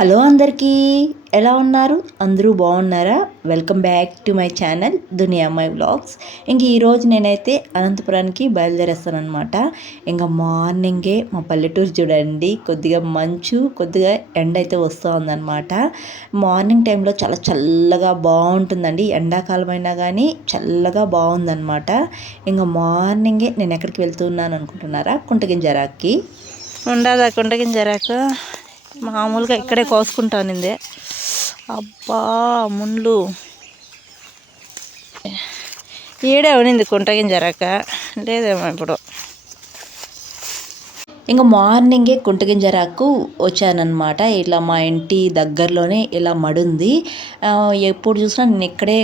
Hello అందరికీ, ఎలా ఉన్నారు? అందరూ బాగున్నారా? Welcome back to my channel Duniya my vlogs. ఇంక ఈరోజు నేనైతే అనంతపురానికి బయలుదేరేస్తానమాట. ఇంకా మార్నింగే మా పల్లెటూరు చూడండి, కొద్దిగా మంచు, కొద్దిగా ఎండ అయితే వస్తూ ఉందన్నమాట. మార్నింగ్ టైంలో చాలా చల్లగా బాగుంటుందండి. ఎండాకాలం అయినా కానీ చల్లగా బాగుందన్నమాట. ఇంకా మార్నింగే నేను ఎక్కడికి వెళ్తున్నాను అనుకుంటున్నారా? కుంటగింజరాకి. ఉండదా కుంటగింజరాకు? మామూలుగా ఇక్కడే కోసుకుంటానిందే. అబ్బా ముండ్లు ఈడే ఉనింది కుంటగింజరాక, లేదేమో ఇప్పుడు. ఇంకా మార్నింగే కుంటగింజరాకు వచ్చానమాట. ఇట్లా మా ఇంటి దగ్గరలోనే ఇలా మడుంది. ఎప్పుడు చూసినా నేను ఇక్కడే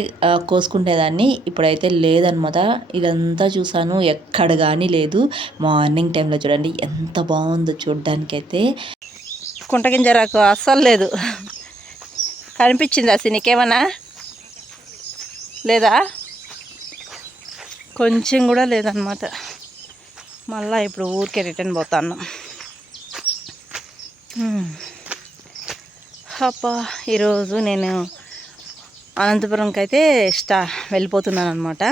కోసుకునేదాన్ని. ఇప్పుడైతే లేదనమాట. ఇదంతా చూసాను, ఎక్కడ కానీ లేదు. మార్నింగ్ టైంలో చూడండి ఎంత బాగుందో చూడ్డానికైతే. కుంటగింజరాకు అస్సలు లేదు. కనిపించింది అసలు నీకేమన్నా? లేదా? కొంచెం కూడా లేదనమాట. మళ్ళీ ఇప్పుడు ఊరికే రిటర్న్ పోతాను. అబ్బా, ఈరోజు నేను అనంతపురంకి అయితే వెళ్ళిపోతున్నాను అనమాట.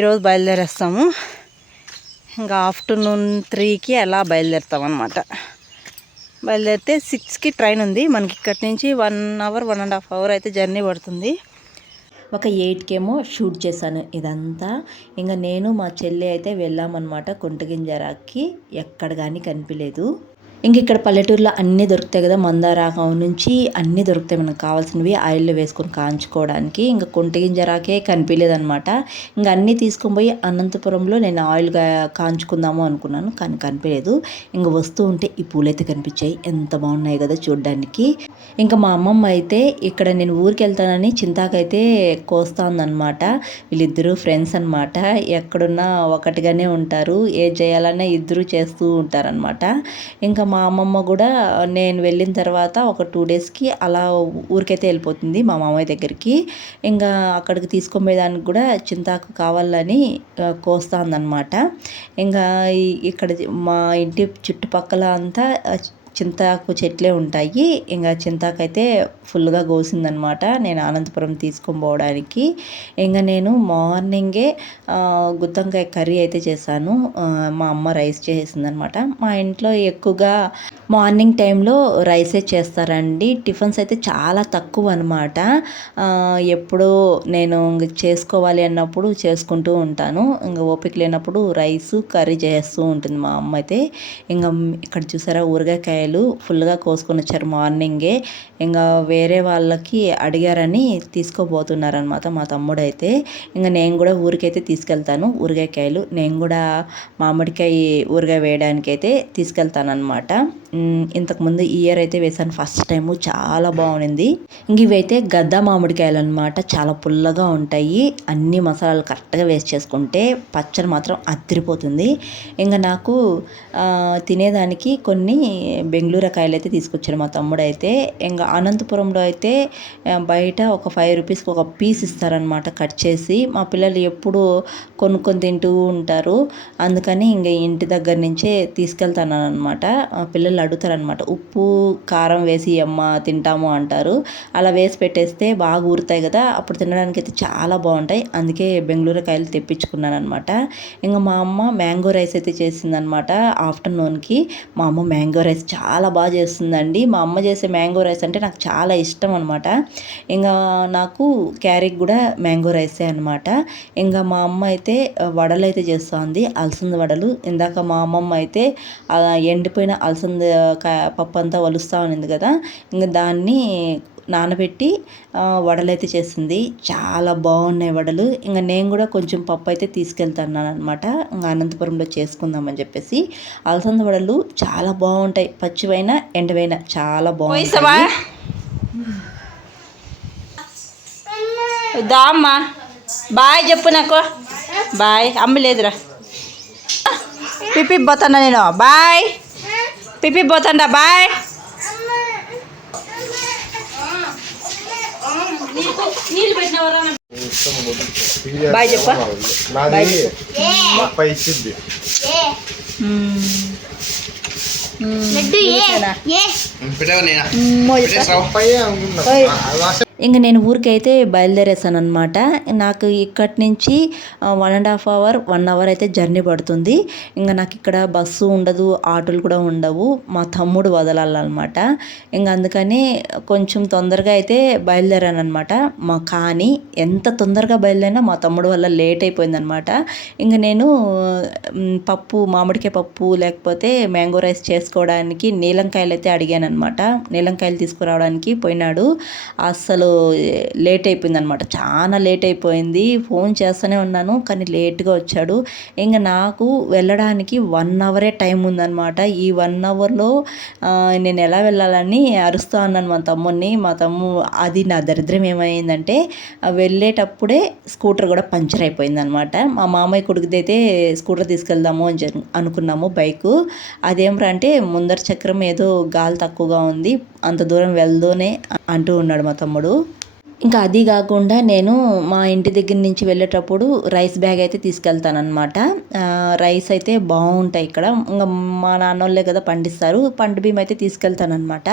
ఈరోజు బయలుదేరేస్తాము. ఇంకా ఆఫ్టర్నూన్ 3కి అలా బయలుదేరుతాం అనమాట. బయలుదేరితే 6కి ట్రైన్ ఉంది మనకి. ఇక్కడి నుంచి 1 అవర్ 1.5 అవర్ అయితే జర్నీ పడుతుంది. ఒక 8కేమో షూట్ చేశాను ఇదంతా. ఇంకా నేను మా చెల్లి అయితే వెళ్ళామన్నమాట కుంటగింజరాకి. ఎక్కడ కానీ కనిపించలేదు. ఇంక ఇక్కడ పల్లెటూరులో అన్నీ దొరుకుతాయి కదా, మందారాకం నుంచి అన్నీ దొరుకుతాయి మనకు కావాల్సినవి. ఆయిల్లో వేసుకొని కాంచుకోవడానికి. ఇంకా కుంటగింజరాకే కనిపించలేదనమాట. ఇంకా అన్నీ తీసుకొని పోయి అనంతపురంలో నేను ఆయిల్గా కాంచుకుందాము అనుకున్నాను, కానీ కనిపించలేదు. ఇంకా వస్తూ ఉంటే ఈ పూలైతే కనిపించాయి. ఎంత బాగున్నాయి కదా చూడ్డానికి. ఇంకా మా అమ్మమ్మ అయితే ఇక్కడ నేను ఊరికి వెళ్తానని చింతాకైతే కోస్తా ఉందన్నమాట. వీళ్ళిద్దరూ ఫ్రెండ్స్ అనమాట. ఎక్కడున్నా ఒకటిగానే ఉంటారు. ఏ చేయాలన్నా ఇద్దరు చేస్తూ ఉంటారనమాట. ఇంకా మా అమ్మమ్మ కూడా నేను వెళ్ళిన తర్వాత ఒక 2 డేస్కి అలా ఊరికైతే వెళ్ళిపోతుంది మా మామయ్య దగ్గరికి. ఇంకా అక్కడికి తీసుకొని పోయేదానికి కూడా చింతాకు కావాలని కోస్తా ఉందన్నమాట. ఇంకా ఇక్కడ మా ఇంటి చుట్టుపక్కల అంతా చింతాకు చెట్లే ఉంటాయి. ఇంకా చింతాకు అయితే ఫుల్గా కోసిందనమాట నేను అనంతపురం తీసుకొని పోవడానికి. ఇంకా నేను మార్నింగే గుత్తంకాయ కర్రీ అయితే చేశాను. మా అమ్మ రైస్ చేసిందనమాట. మా ఇంట్లో ఎక్కువగా మార్నింగ్ టైంలో రైసే చేస్తారండి. టిఫిన్స్ అయితే చాలా తక్కువ అనమాట. ఎప్పుడో నేను చేసుకోవాలి అన్నప్పుడు చేసుకుంటూ ఉంటాను. ఇంకా ఓపిక లేనప్పుడు రైస్ కర్రీ చేస్తూ ఉంటుంది మా అమ్మ అయితే. ఇంకా ఇక్కడ చూసారా ఊరగాయకాయలు ఫుల్గా కోసుకొని వచ్చారు మార్నింగే. ఇంకా వేరే వాళ్ళకి అడిగారని తీసుకోబోతున్నారనమాట మా తమ్ముడు అయితే. ఇంకా నేను కూడా ఊరికైతే తీసుకెళ్తాను ఊరగాయకాయలు. నేను కూడా మామిడికాయ ఊరగాయ వేయడానికి అయితే తీసుకెళ్తానమాట. ఇంతకుముందు ఈ ఇయర్ అయితే వేసాను ఫస్ట్ టైము, చాలా బాగుంది. ఇంక ఇవైతే గద్ద మామిడికాయలు అనమాట. చాలా పుల్లగా ఉంటాయి. అన్ని మసాలాలు కరెక్ట్గా వేస్ట్ చేసుకుంటే పచ్చడి మాత్రం అదిరిపోతుంది. ఇంకా నాకు తినేదానికి కొన్ని బెంగళూరు కాయలు అయితే తీసుకొచ్చాడు మా తమ్ముడు అయితే. ఇంకా అనంతపురంలో అయితే బయట ఒక 5 రూపీస్కి ఒక పీస్ ఇస్తారనమాట కట్ చేసి. మా పిల్లలు ఎప్పుడు కొనుక్కొని తింటూ ఉంటారు. అందుకని ఇంక ఇంటి దగ్గర నుంచే తీసుకెళ్తాను అనమాట. పిల్లలు అడుగుతారనమాట, ఉప్పు కారం వేసి అమ్మ తింటాము అంటారు. అలా వేసి పెట్టేస్తే బాగా ఊరుతాయి కదా, అప్పుడు తినడానికి అయితే చాలా బాగుంటాయి. అందుకే బెంగళూరు కాయలు తెప్పించుకున్నాను అనమాట. ఇంకా మా అమ్మ మ్యాంగో రైస్ అయితే చేసిందనమాట ఆఫ్టర్నూన్కి. మా అమ్మ మ్యాంగో రైస్ చాలా బాగా చేస్తుందండి. మా అమ్మ చేసే మ్యాంగో రైస్ అంటే నాకు చాలా ఇష్టం అనమాట. ఇంకా నాకు క్యారీకి కూడా మ్యాంగో రైసే అనమాట. ఇంకా మా అమ్మ అయితే వడలు అయితే చేస్తుంది, అలసంద వడలు. ఇందాక మా అమ్మమ్మ అయితే ఎండిపోయిన అలసంద పప్పు అంతా వలుస్తూ ఉన్నింది కదా, ఇంకా దాన్ని నానబెట్టి వడలు అయితే చేసింది. చాలా బాగున్నాయి వడలు. ఇంకా నేను కూడా కొంచెం పప్పు అయితే తీసుకెళ్తాను అనమాట. ఇంకా అనంతపురంలో చేసుకుందామని చెప్పేసి. అలసంద వడలు చాలా బాగుంటాయి, పచ్చివైనా ఎండవైనా చాలా బాగుంటాయి. దామ్మా బాయ్ చెప్పు నాకు. బాయ్ అమ్మ లేదురా, పిప్పి పోతాడా నేను. బాయ్ పిప్పి పోతాడా. బాయ్ బాయ్ చెప్పా. ఇంక నేను ఊరికైతే బయలుదేరేసాను అనమాట. నాకు ఇక్కడి నుంచి 1.5 అవర్ 1 అవర్ అయితే జర్నీ పడుతుంది. ఇంకా నాకు ఇక్కడ బస్సు ఉండదు, ఆటోలు కూడా ఉండవు, మా తమ్ముడు వదలాలన్నమాట. ఇంకా అందుకని కొంచెం తొందరగా అయితే బయలుదేరాను అనమాట. కానీ ఎంత తొందరగా బయలుదేరినా మా తమ్ముడు వల్ల లేట్ అయిపోయిందనమాట. ఇంకా నేను మామిడికాయ పప్పు లేకపోతే మ్యాంగో రైస్ చేసుకోవడానికి నీలంకాయలు అయితే అడిగాను అనమాట. నీలంకాయలు తీసుకురావడానికి పోయినాడు. అస్సలు లేట్ అయిపోయింది అనమాట. చాలా లేట్ అయిపోయింది. ఫోన్ చేస్తూనే ఉన్నాను కానీ లేట్గా వచ్చాడు. ఇంకా నాకు వెళ్ళడానికి 1 అవరే టైం ఉందన్నమాట. ఈ 1 అవర్లో నేను ఎలా వెళ్ళాలని అరుస్తూ ఉన్నాను మా తమ్ముడిని. అది నా దరిద్రం ఏమైందంటే వెళ్ళేటప్పుడే స్కూటర్ కూడా పంచర్ అయిపోయిందనమాట. మా మామయ్య కొడుకుదైతే స్కూటర్ తీసుకెళ్దాము అని అనుకున్నాము, బైకు. అదేమిరా అంటే ముందర చక్రం ఏదో గాలి తక్కువగా ఉంది, అంత దూరం వెళ్దూనే అంటూ ఉన్నాడు మా తమ్ముడు. ఇంకా అది కాకుండా నేను మా ఇంటి దగ్గర నుంచి వెళ్ళేటప్పుడు రైస్ బ్యాగ్ అయితే తీసుకెళ్తానమాట. రైస్ అయితే బాగుంటాయి ఇక్కడ. ఇంకా మా నాన్నోళ్ళే కదా పండిస్తారు, పండు బియ్యం అయితే తీసుకెళ్తానమాట.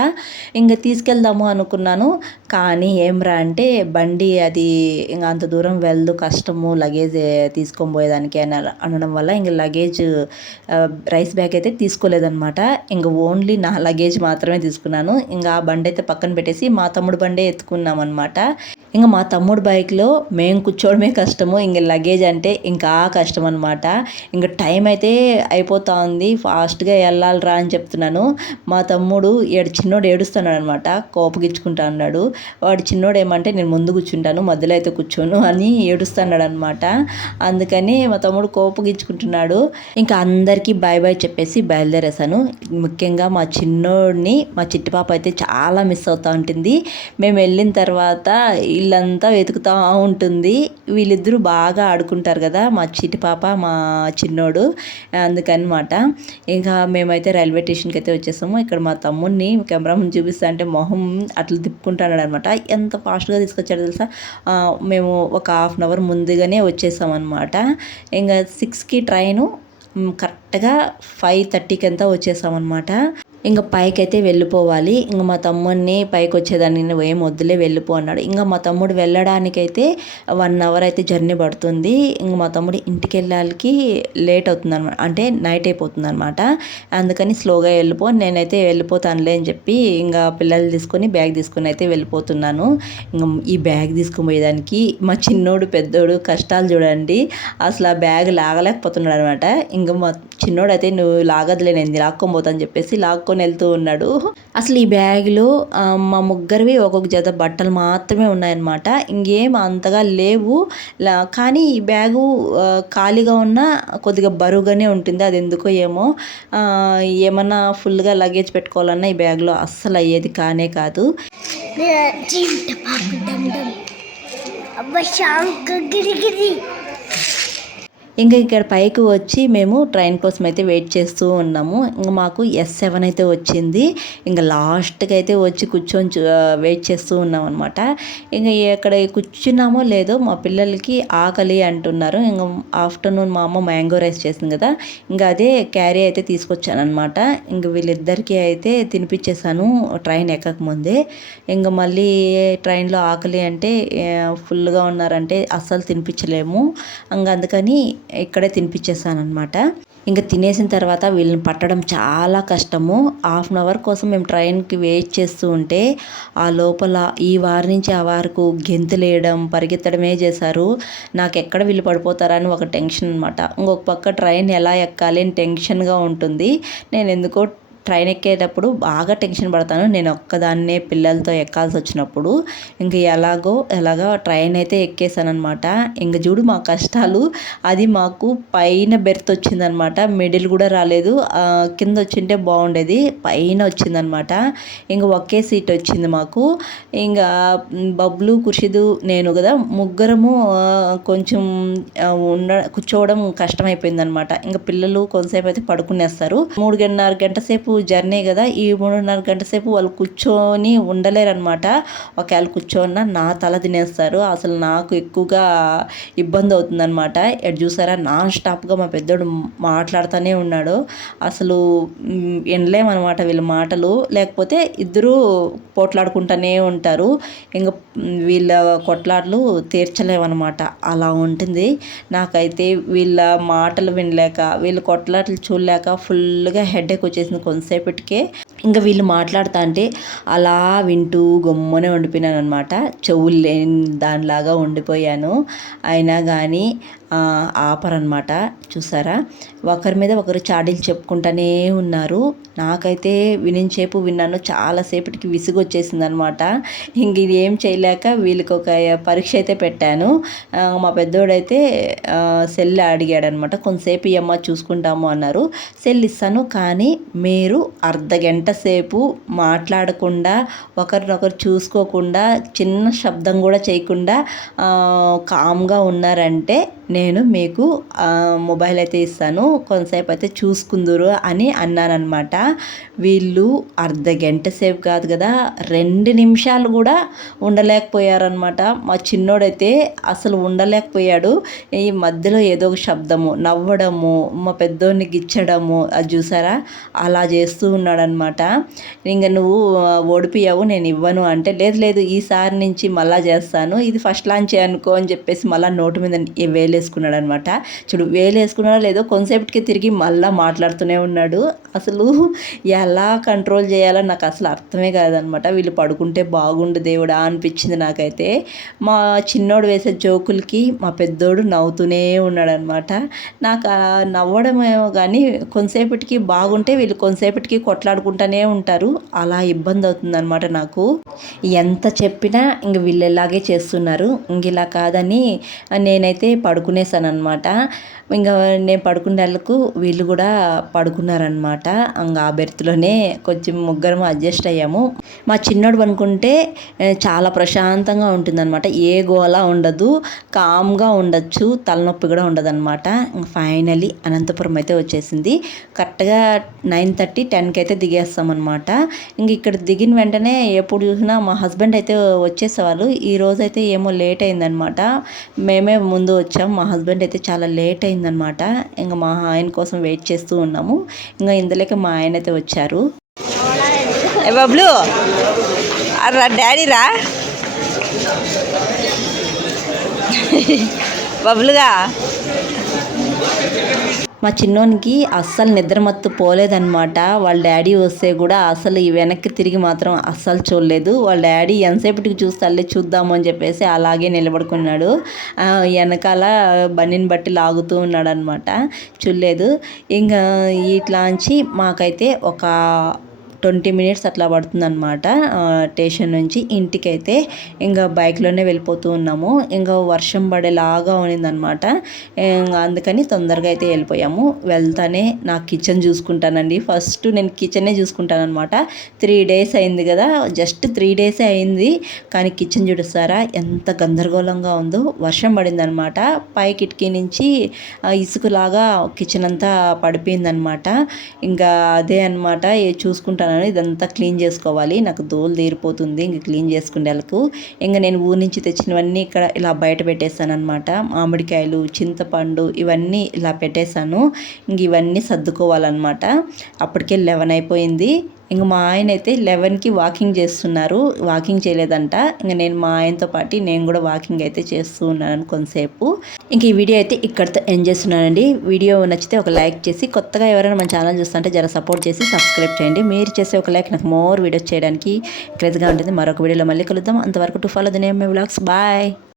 ఇంకా తీసుకెళ్దాము అనుకున్నాను కానీ ఏమ్రా అంటే బండి అది ఇంకా అంత దూరం వెళ్దు, కష్టము లగేజ్ తీసుకొని పోయేదానికి అని అనడం వల్ల ఇంకా లగేజ్ రైస్ బ్యాగ్ అయితే తీసుకోలేదన్నమాట. ఇంకా ఓన్లీ నా లగేజ్ మాత్రమే తీసుకున్నాను. ఇంకా ఆ బండి అయితే పక్కన పెట్టేసి మా తమ్ముడు బండే ఎత్తుకున్నాం అనమాట. ఇంకా మా తమ్ముడు బైక్లో మేము కూర్చోవడమే కష్టము, ఇంక లగేజ్ అంటే ఇంకా కష్టం అనమాట. ఇంకా టైం అయితే అయిపోతా ఉంది, ఫాస్ట్గా వెళ్ళాలిరా అని చెప్తున్నాను. మా తమ్ముడు చిన్నోడు ఏడుస్తున్నాడు అనమాట, కోపగిచ్చుకుంటా అన్నాడు. వాడు చిన్నోడు ఏమంటే నేను ముందు కూర్చుంటాను, మధ్యలో అయితే కూర్చోను అని ఏడుస్తున్నాడు అనమాట. అందుకని మా తమ్ముడు కోపగిచ్చుకుంటున్నాడు. ఇంకా అందరికీ బాయ్ బాయ్ చెప్పేసి బయలుదేరేసాను. ముఖ్యంగా మా చిన్నోడిని మా చిట్టి పాప అయితే చాలా మిస్ అవుతూ ఉంటుంది. మేము వెళ్ళిన తర్వాత ఇల్లంతా వెతుకుతూ ఉంటుంది. వీళ్ళిద్దరూ బాగా ఆడుకుంటారు కదా, మా చిట్టి పాప మా చిన్నోడు. అందుకనమాట ఇంకా మేమైతే రైల్వే స్టేషన్కి అయితే వచ్చేసాము. ఇక్కడ మా తమ్ముడిని కెమెరా ముందు చూపిస్తా అంటే మొహం అట్లా తిప్పుకుంటున్నాడు అనమాట. ఎంత ఫాస్ట్గా తీసుకొచ్చాడో తెలుసా. మేము ఒక 1/2 అవర్ ముందుగానే వచ్చేసామన్నమాట. ఇంకా 6కి ట్రైను, కరెక్ట్గా 5:30కి అంతా వచ్చేసామన్నమాట. ఇంకా పైకి అయితే వెళ్ళిపోవాలి. ఇంకా మా తమ్ముడిని పైకి వచ్చేదాన్ని ఏం వద్దులే వెళ్ళిపో అన్నాడు. ఇంకా మా తమ్ముడు వెళ్ళడానికైతే 1 అవర్ అయితే జర్నీ పడుతుంది. ఇంకా మా తమ్ముడు ఇంటికి వెళ్ళాలికి లేట్ అవుతుంది అనమాట, అంటే నైట్ అయిపోతుంది అనమాట. అందుకని స్లోగా వెళ్ళిపో, నేనైతే వెళ్ళిపోతానులే అని చెప్పి ఇంకా పిల్లలు తీసుకొని బ్యాగ్ తీసుకొని అయితే వెళ్ళిపోతున్నాను. ఇంకా ఈ బ్యాగ్ తీసుకుని పోయేదానికి మా చిన్నోడు పెద్దోడు కష్టాలు చూడండి. అసలు ఆ బ్యాగ్ లాగలేకపోతున్నాడు అనమాట. ఇంకా మా చిన్నోడు అయితే నువ్వు లాగదులే, నేను లాక్కొని పోతా అని చెప్పేసి వెళ్తూ ఉన్నాడు. అసలు ఈ బ్యాగ్లో మా ముగ్గురివి ఒక్కొక్క జత బట్టలు మాత్రమే ఉన్నాయన్నమాట, ఇంకేం అంతగా లేవు. కానీ ఈ బ్యాగు ఖాళీగా ఉన్న కొద్దిగా బరువుగానే ఉంటుంది. అది ఎందుకో ఏమో, ఏమన్నా ఫుల్గా లగేజ్ పెట్టుకోవాలన్నా ఈ బ్యాగ్లో అస్సలు అయ్యేది కానే కాదు. ఇంకా ఇక్కడ పైకి వచ్చి మేము ట్రైన్ కోసం అయితే వెయిట్ చేస్తూ ఉన్నాము. ఇంకా మాకు S7 అయితే వచ్చింది. ఇంకా లాస్ట్కి అయితే వచ్చి కూర్చొని వెయిట్ చేస్తూ ఉన్నాం అనమాట. ఇంకా ఎక్కడ కూర్చున్నామో లేదో మా పిల్లలకి ఆకలి అంటున్నారు. ఇంకా ఆఫ్టర్నూన్ మా అమ్మ మ్యాంగో రైస్ చేసింది కదా, ఇంకా అదే క్యారీ అయితే తీసుకొచ్చాను అనమాట. ఇంకా వీళ్ళిద్దరికీ అయితే తినిపించేసాను ట్రైన్ ఎక్కకముందే. ఇంకా మళ్ళీ ట్రైన్లో ఆకలి అంటే ఫుల్గా ఉన్నారంటే అస్సలు తినిపించలేము. ఇంకా అందుకని ఇక్కడే తినిపించేసాను అనమాట. ఇంకా తినేసిన తర్వాత వీళ్ళని పట్టడం చాలా కష్టము. 1/2 అవర్ కోసం మేము ట్రైన్కి వెయిట్ చేస్తూ ఉంటే ఆ లోపల ఈ వారి నుంచి ఆ వారికి గెంతులేయడం పరిగెత్తడమే చేశారు. నాకు ఎక్కడ వీళ్ళు పడిపోతారని ఒక టెన్షన్ అనమాట. ఇంకొక పక్క ట్రైన్ ఎలా ఎక్కాలి అని టెన్షన్గా ఉంటుంది. నేను ఎందుకో ట్రైన్ ఎక్కేటప్పుడు బాగా టెన్షన్ పడతాను, నేను ఒక్కదాన్నే పిల్లలతో ఎక్కాల్సి వచ్చినప్పుడు. ఇంక ఎలాగా ట్రైన్ అయితే ఎక్కేసాను అనమాట. ఇంక చూడు మా కష్టాలు. అది మాకు పైన బెర్త్ వచ్చిందనమాట, మిడిల్ కూడా రాలేదు. కింద వచ్చింటే బాగుండేది, పైన వచ్చిందనమాట. ఇంక ఒకే సీట్ వచ్చింది మాకు. ఇంకా బబ్లు కుర్షిదు నేను కదా ముగ్గురము కొంచెం కూర్చోవడం కష్టమైపోయింది అనమాట. ఇంకా పిల్లలు కొంతసేపు అయితే పడుకునేస్తారు. 3.5 గంట సేపు సేపు జర్నీ కదా, ఈ 3.5 గంట సేపు వాళ్ళు కూర్చొని ఉండలేరనమాట. ఒకవేళ కూర్చోన్నా నా తల తినేస్తారు. అసలు నాకు ఎక్కువగా ఇబ్బంది అవుతుందన్నమాట. ఎటు చూసారా నాన్ స్టాప్గా మా పెద్దోడు మాట్లాడుతూనే ఉన్నాడు. అసలు వినలేమన్నమాట వీళ్ళ మాటలు. లేకపోతే ఇద్దరు పోట్లాడుకుంటూనే ఉంటారు. ఇంకా వీళ్ళ కొట్లాటలు తీర్చలేమన్నమాట. అలా ఉంటుంది. నాకైతే వీళ్ళ మాటలు వినలేక, వీళ్ళ కొట్లాటలు చూడలేక ఫుల్గా హెడేక్ వచ్చేసింది కొంతసేపటికే. ఇంకా వీళ్ళు మాట్లాడుతా అంటే అలా వింటూ గమ్మునే ఉండిపోయినాను అనమాట. చెవులు లేని దానిలాగా ఉండిపోయాను. అయినా కానీ ఆపరనమాట. చూసారా, ఒకరి మీద ఒకరు చాడీలు చెప్పుకుంటూనే ఉన్నారు. నాకైతే వినించేపు విన్నాను, చాలాసేపటికి విసుగు వచ్చేసింది అనమాట. ఇంక ఇది ఏం చేయలేక వీళ్ళకి ఒక పరీక్ష అయితే పెట్టాను. మా పెద్దోడైతే సెల్ అడిగాడనమాట. కొంతసేపు ఇయ్యమ్మ చూసుకుంటాము అన్నారు. సెల్ ఇస్తాను, కానీ మీరు అర్ధగంట సేపు మాట్లాడకుండా, ఒకరినొకరు చూసుకోకుండా, చిన్న శబ్దం కూడా చేయకుండా కామ్గా ఉన్నారంటే నేను మీకు మొబైల్ అయితే ఇస్తాను, కొంతసేపు అయితే చూసుకుందురు అని అన్నానమాట. వీళ్ళు అర్ధగంట సేపు కాదు కదా, 2 నిమిషాలు కూడా ఉండలేకపోయారనమాట. మా చిన్నోడైతే అసలు ఉండలేకపోయాడు. ఈ మధ్యలో ఏదో ఒక శబ్దము, నవ్వడము, మా పెద్దోడిని గిచ్చడము, అది చూసారా, అలా చేస్తూ ఉన్నాడనమాట. ఇంకా నువ్వు ఓడిపోయావు, నేను ఇవ్వను అంటే, లేదు లేదు ఈసారి నుంచి మళ్ళా చేస్తాను, ఇది ఫస్ట్ లాంచ్ అనుకో అని చెప్పేసి మళ్ళీ నోటు మీద వేలేసుకున్నాడు అనమాట. చూడు, వేలేసుకున్నాడో లేదో కొంతసేపటికి తిరిగి మళ్ళీ మాట్లాడుతూనే ఉన్నాడు. అసలు ఎలా కంట్రోల్ చేయాలో నాకు అసలు అర్థమే కాదనమాట. వీళ్ళు పడుకుంటే బాగుండు దేవుడా అనిపించింది నాకైతే. మా చిన్నోడు వేసే జోకులకి మా పెద్దోడు నవ్వుతూనే ఉన్నాడనమాట. నాకు నవ్వడమేమో కానీ కొంతసేపటికి బాగుంటే వీళ్ళు కొంతసేపటికి కొట్లాడుకుంటూనే ఉంటారు. అలా ఇబ్బంది అవుతుందన్నమాట నాకు. ఎంత చెప్పినా ఇంక వీళ్ళు ఇలాగే చేస్తున్నారు. ఇంక ఇలా కాదని నేనైతే పడుకునేసాను అనమాట. ఇంకా నేను పడుకునేళ్ళకు వీళ్ళు కూడా పడుకున్నారనమాట. ఇంకా ఆ బెర్త్లోనే కొంచెం ముగ్గురం అడ్జస్ట్ అయ్యాము. మా చిన్నోడు పనుకుంటే చాలా ప్రశాంతంగా ఉంటుందన్నమాట. ఏ గోల ఉండదు, కామ్గా ఉండొచ్చు, తలనొప్పి కూడా ఉండదన్నమాట. ఫైనలీ అనంతపురం అయితే వచ్చేసింది. కరెక్ట్గా 9:30, 10కి అయితే దిగేస్తామన్నమాట. ఇంక ఇక్కడ దిగిన వెంటనే ఎప్పుడు చూసినా మా హస్బెండ్ అయితే వచ్చేసేవాళ్ళు. ఈ రోజు అయితే ఏమో లేట్ అయిందనమాట. మేమే ముందు వచ్చాము. మా హస్బెండ్ అయితే చాలా లేట్ అయిందనమాట. ఇంకా మా ఆయన కోసం వెయిట్ చేస్తూ ఉన్నాము. ఇంకా ఇందులోకి మా ఆయన అయితే వచ్చారు. ఏ బబ్లు, రా డాడీ రా, బబ్లుగా. మా చిన్నోనికి అస్సలు నిద్రమత్తు పోలేదన్నమాట. వాళ్ళ డాడీ వస్తే కూడా అసలు ఈ వెనక్కి తిరిగి మాత్రం అస్సలు చూడలేదు. వాళ్ళ డాడీ ఎంతసేపటికి చూస్తాలే చూద్దాము అని చెప్పేసి అలాగే నిలబడుకున్నాడు. వెనకాల బన్నీని బట్టి లాగుతూ ఉన్నాడు అనమాట. చూడలేదు. ఇంకా ఇట్లాంచి మాకైతే ఒక 20 మినిట్స్ అట్లా పడుతుందన్నమాట స్టేషన్ నుంచి ఇంటికైతే. ఇంకా బైక్లోనే వెళ్ళిపోతూ ఉన్నాము. ఇంకా వర్షం పడేలాగా ఉన్నిందనమాట. అందుకని తొందరగా అయితే వెళ్ళిపోయాము. వెళ్తానే నా కిచెన్ చూసుకుంటానండి. ఫస్ట్ నేను కిచెనే చూసుకుంటానమాట. 3 days అయింది కదా, జస్ట్ 3 days అయింది, కానీ కిచెన్ చూపిస్తారా ఎంత గందరగోళంగా ఉందో. వర్షం పడిందనమాట. పై కిటికీ నుంచి ఇసుకలాగా కిచెన్ అంతా పడిపోయిందనమాట. ఇంకా అదే అనమాట చూసుకుంటాను. ఇదంతా క్లీన్ చేసుకోవాలి. నాకు దోలు తీరిపోతుంది ఇంక క్లీన్ చేసుకునేందుకు. ఇంకా నేను ఊరి నుంచి తెచ్చినవన్నీ ఇక్కడ ఇలా బయట పెట్టేస్తాను అనమాట. మామిడికాయలు, చింతపండు ఇవన్నీ ఇలా పెట్టేశాను. ఇంక ఇవన్నీ సర్దుకోవాలన్నమాట. అప్పటికే 11 అయిపోయింది. ఇంక మా ఆయన అయితే 11కి వాకింగ్ చేస్తున్నారు. వాకింగ్ చేయలేదంట. ఇంక నేను మా ఆయనతో పాటు నేను కూడా వాకింగ్ అయితే చేస్తూ ఉన్నాను కొంతసేపు. ఇంక ఈ వీడియో అయితే ఇక్కడితో ఎండ్ చేస్తున్నానండి. వీడియో నచ్చితే ఒక లైక్ చేసి, కొత్తగా ఎవరైనా మన ఛానల్ చూస్తుంటే జర సపోర్ట్ చేసి సబ్స్క్రైబ్ చేయండి. మీరు చేసే ఒక లైక్ నాకు మోర్ వీడియోస్ చేయడానికి క్రేజ్గా ఉంటుంది. మరొక వీడియోలో మళ్ళీ కలుద్దాం. అంతవరకు to follow the name my vlogs. Bye.